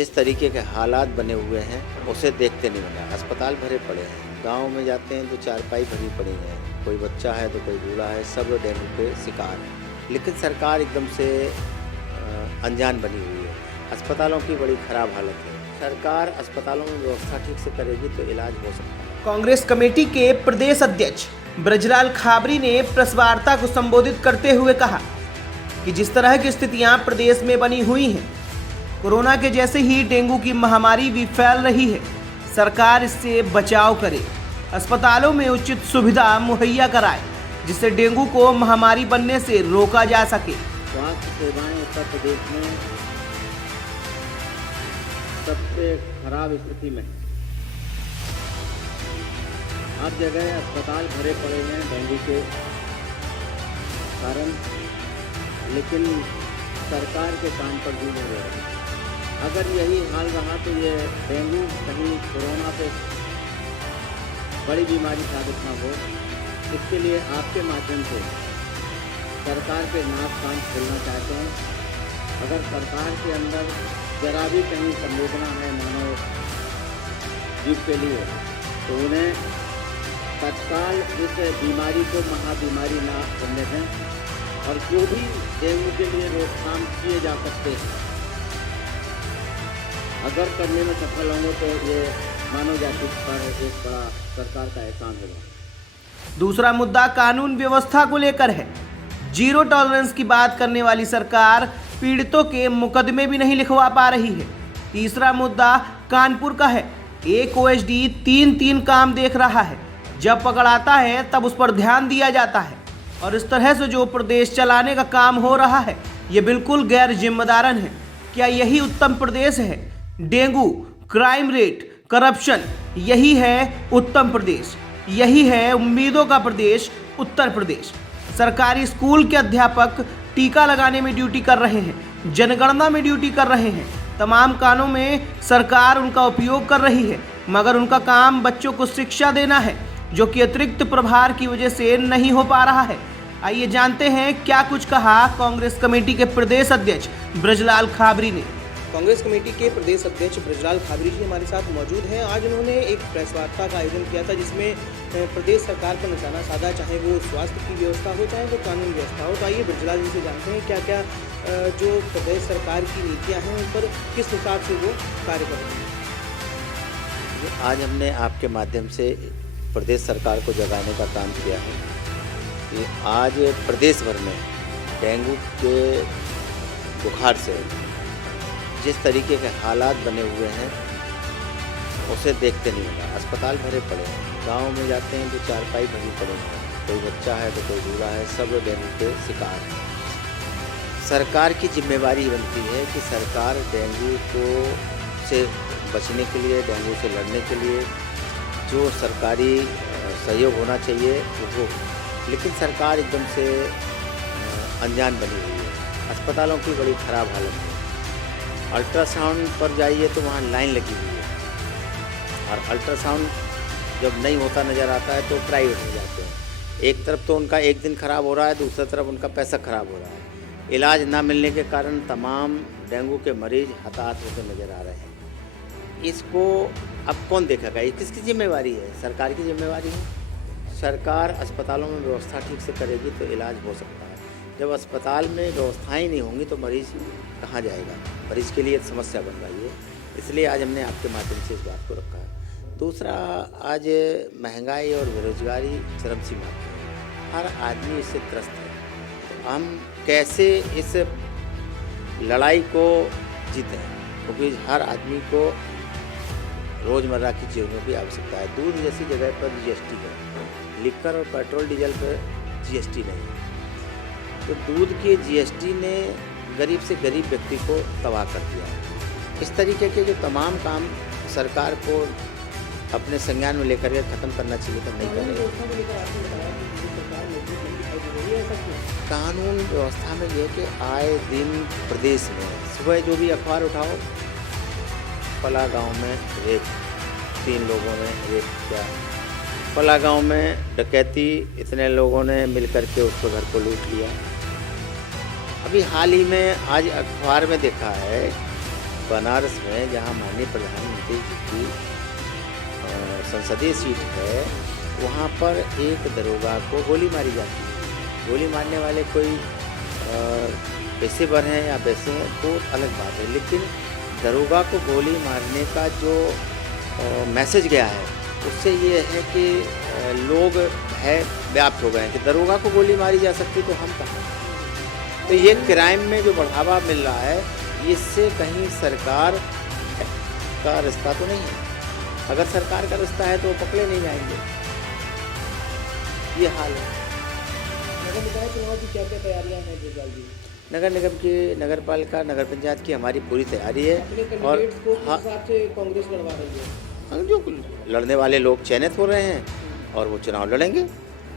जिस तरीके के हालात बने हुए हैं उसे देखते नहीं बना। अस्पताल भरे पड़े हैं, गांव में जाते हैं तो चारपाई भरी पड़ी है, कोई बच्चा है तो कोई बूढ़ा है, सब डेंगू के शिकार हैं। लेकिन सरकार एकदम से अनजान बनी हुई है। अस्पतालों की बड़ी खराब हालत है। सरकार अस्पतालों में व्यवस्था ठीक से करेगी तो इलाज हो सकता है। कांग्रेस कमेटी के प्रदेश अध्यक्ष ब्रजलाल खाबरी ने प्रेस वार्ता को संबोधित करते हुए कहा कि जिस तरह की स्थितियां प्रदेश में बनी हुई हैं, कोरोना के जैसे ही डेंगू की महामारी भी फैल रही है। सरकार इससे बचाव करे, अस्पतालों में उचित सुविधा मुहैया कराए, जिससे डेंगू को महामारी बनने से रोका जा सके। स्वास्थ्य सेवाएं उत्तर प्रदेश में सबसे खराब स्थिति में है। हर जगह अस्पताल भरे पड़े हैं डेंगू के कारण, लेकिन सरकार के काम पर भी नहीं हो रहा। अगर यही हाल रहा तो ये डेंगू कहीं कोरोना से बड़ी बीमारी साबित ना हो। इसके लिए आपके माध्यम से सरकार के नाक कान खोलना चाहते हैं। अगर सरकार के अंदर जरा भी कहीं संवेदना है मानव जीव के लिए, तो उन्हें तत्काल इस बीमारी को महाबीमारी ना बनने दें और जो भी डेंगू के लिए रोकथाम किए जा सकते हैं, अगर करने में सफल होंगे तो ये मानव जाति पर एक बड़ा सरकार का एहसान होगा। दूसरा मुद्दा कानून व्यवस्था को लेकर है। जीरो टॉलरेंस की बात करने वाली सरकार पीड़ितों के मुकदमे भी नहीं लिखवा पा रही है। तीसरा मुद्दा कानपुर का है। एक ओएसडी तीन काम देख रहा है, जब पकड़ाता है तब उस पर ध्यान दिया जाता है। और इस तरह से जो प्रदेश चलाने का काम हो रहा है, ये बिल्कुल गैर जिम्मेदारन है। क्या यही उत्तम प्रदेश है? डेंगू, क्राइम रेट, करप्शन, यही है उत्तम प्रदेश, यही है उम्मीदों का प्रदेश उत्तर प्रदेश। सरकारी स्कूल के अध्यापक टीका लगाने में ड्यूटी कर रहे हैं, जनगणना में ड्यूटी कर रहे हैं, तमाम कामों में सरकार उनका उपयोग कर रही है, मगर उनका काम बच्चों को शिक्षा देना है, जो कि अतिरिक्त प्रभार की वजह से नहीं हो पा रहा है। आइए जानते हैं क्या कुछ कहा कांग्रेस कमेटी के प्रदेश अध्यक्ष ब्रजलाल खाबरी ने। कांग्रेस कमेटी के प्रदेश अध्यक्ष ब्रजलाल खाबरी जी हमारे साथ मौजूद हैं। आज उन्होंने एक प्रेस वार्ता का आयोजन किया था, जिसमें प्रदेश सरकार पर निशाना साधा, चाहे वो स्वास्थ्य की व्यवस्था हो, चाहे वो कानून व्यवस्था हो। तो आइए ब्रजलाल जी से जानते हैं क्या क्या जो प्रदेश सरकार की नीतियां हैं उन पर किस हिसाब से वो कार्य कर रहे हैं। आज हमने आपके माध्यम से प्रदेश सरकार को जगाने का काम किया है कि आज प्रदेश भर में डेंगू के बुखार से जिस तरीके के हालात बने हुए हैं उसे देखते नहीं होगा। अस्पताल भरे पड़े हैं, गांव में जाते हैं तो चारपाई भरी पड़े हैं, कोई बच्चा है तो कोई बूढ़ा है, सब डेंगू के शिकार हैं। सरकार की जिम्मेवारी बनती है कि सरकार डेंगू को से बचने के लिए, डेंगू से लड़ने के लिए जो सरकारी सहयोग होना चाहिए वो हो। लेकिन सरकार एकदम से अनजान बनी हुई है। अस्पतालों की बड़ी खराब हालत है। अल्ट्रासाउंड पर जाइए तो वहाँ लाइन लगी हुई है, और अल्ट्रासाउंड जब नहीं होता नज़र आता है तो प्राइवेट में जाते हैं। एक तरफ तो उनका एक दिन ख़राब हो रहा है, दूसरी तरफ उनका पैसा ख़राब हो रहा है। इलाज ना मिलने के कारण तमाम डेंगू के मरीज हताहत होते नज़र आ रहे हैं। इसको अब कौन देखेगा? ये किसकी जिम्मेवारी है? सरकार की जिम्मेवारी है। सरकार अस्पतालों में व्यवस्था ठीक से करेगी तो इलाज हो सकता है। जब अस्पताल में व्यवस्थाएं नहीं होंगी तो मरीज़ कहाँ जाएगा? मरीज़ के लिए समस्या बन रही है। इसलिए आज हमने आपके माध्यम से इस बात को रखा है। दूसरा, आज महंगाई और बेरोजगारी चरम सीमा पर है, हर आदमी इससे त्रस्त है। तो हम कैसे इस लड़ाई को जीतें? क्योंकि हर आदमी को रोज़मर्रा की चीज़ों की आवश्यकता है। दूध जैसी जगह पर जीएसटी है, लिकर और पेट्रोल डीजल पर जीएसटी नहीं है। तो दूध के जीएसटी ने गरीब से गरीब व्यक्ति को तबाह कर दिया है। इस तरीके के जो तमाम काम सरकार को अपने संज्ञान में लेकर के ख़त्म करना चाहिए तो नहीं करेंगे। कानून व्यवस्था में यह कि आए दिन प्रदेश में सुबह जो भी अखबार उठाओ, पला गांव में रेप, 3 लोगों ने रेप किया, पला गांव में डकैती, इतने लोगों ने मिलकर के उसको घर को लूट लिया। अभी हाल ही में आज अखबार में देखा है बनारस में जहाँ माननीय प्रधानमंत्री जी की संसदीय सीट है, वहाँ पर एक दरोगा को गोली मारी जाती है। गोली मारने वाले कोई पेशेवर हैं या वैसे हैं तो अलग बात है, लेकिन दरोगा को गोली मारने का जो मैसेज गया है उससे ये है कि लोग भय व्याप्त हो गए हैं कि दरोगा को गोली मारी जा सकती तो हम कहाँ। तो ये क्राइम में जो बढ़ावा मिल रहा है, इससे कहीं सरकार का रिश्ता तो नहीं है। अगर सरकार का रिश्ता है तो वो पकड़े नहीं जाएंगे। ये हाल है। नगर निकाय चुनाव की क्या क्या तैयारियां हैं ब्रजलाल जी? नगर निगम की, नगर पालिका, नगर पंचायत की हमारी पूरी तैयारी है। अपने और कैंडिडेट्स को किस हिसाब से कांग्रेस लड़वा रही है? जो लड़ने वाले लोग चयनित हो रहे हैं और वो चुनाव लड़ेंगे,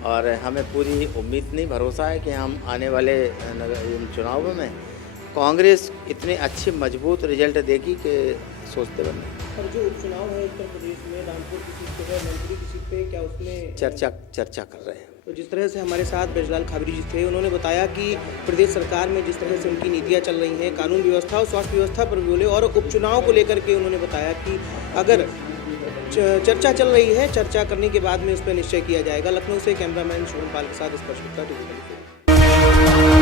और हमें पूरी उम्मीद नहीं, भरोसा है कि हम आने वाले इन चुनावों में कांग्रेस इतने अच्छे मजबूत रिजल्ट देगी कि सोचते बने। और जो उपचुनाव है उत्तर प्रदेश में, रामपुर की सीट पे है, मंत्री की सीट पे, क्या उसमें चर्चा कर रहे हैं। तो जिस तरह से हमारे साथ ब्रजलाल खाबरी जी थे, उन्होंने बताया कि प्रदेश सरकार में जिस तरह से उनकी नीतियां चल रही हैं, कानून व्यवस्था और स्वास्थ्य व्यवस्था पर बोले, और उपचुनाव को लेकर के उन्होंने बताया कि अगर चर्चा चल रही है, चर्चा करने के बाद में उस पर निश्चय किया जाएगा। लखनऊ से कैमरामैन शुभम पाल के साथ स्पर्श गुप्ता, टीवी 24।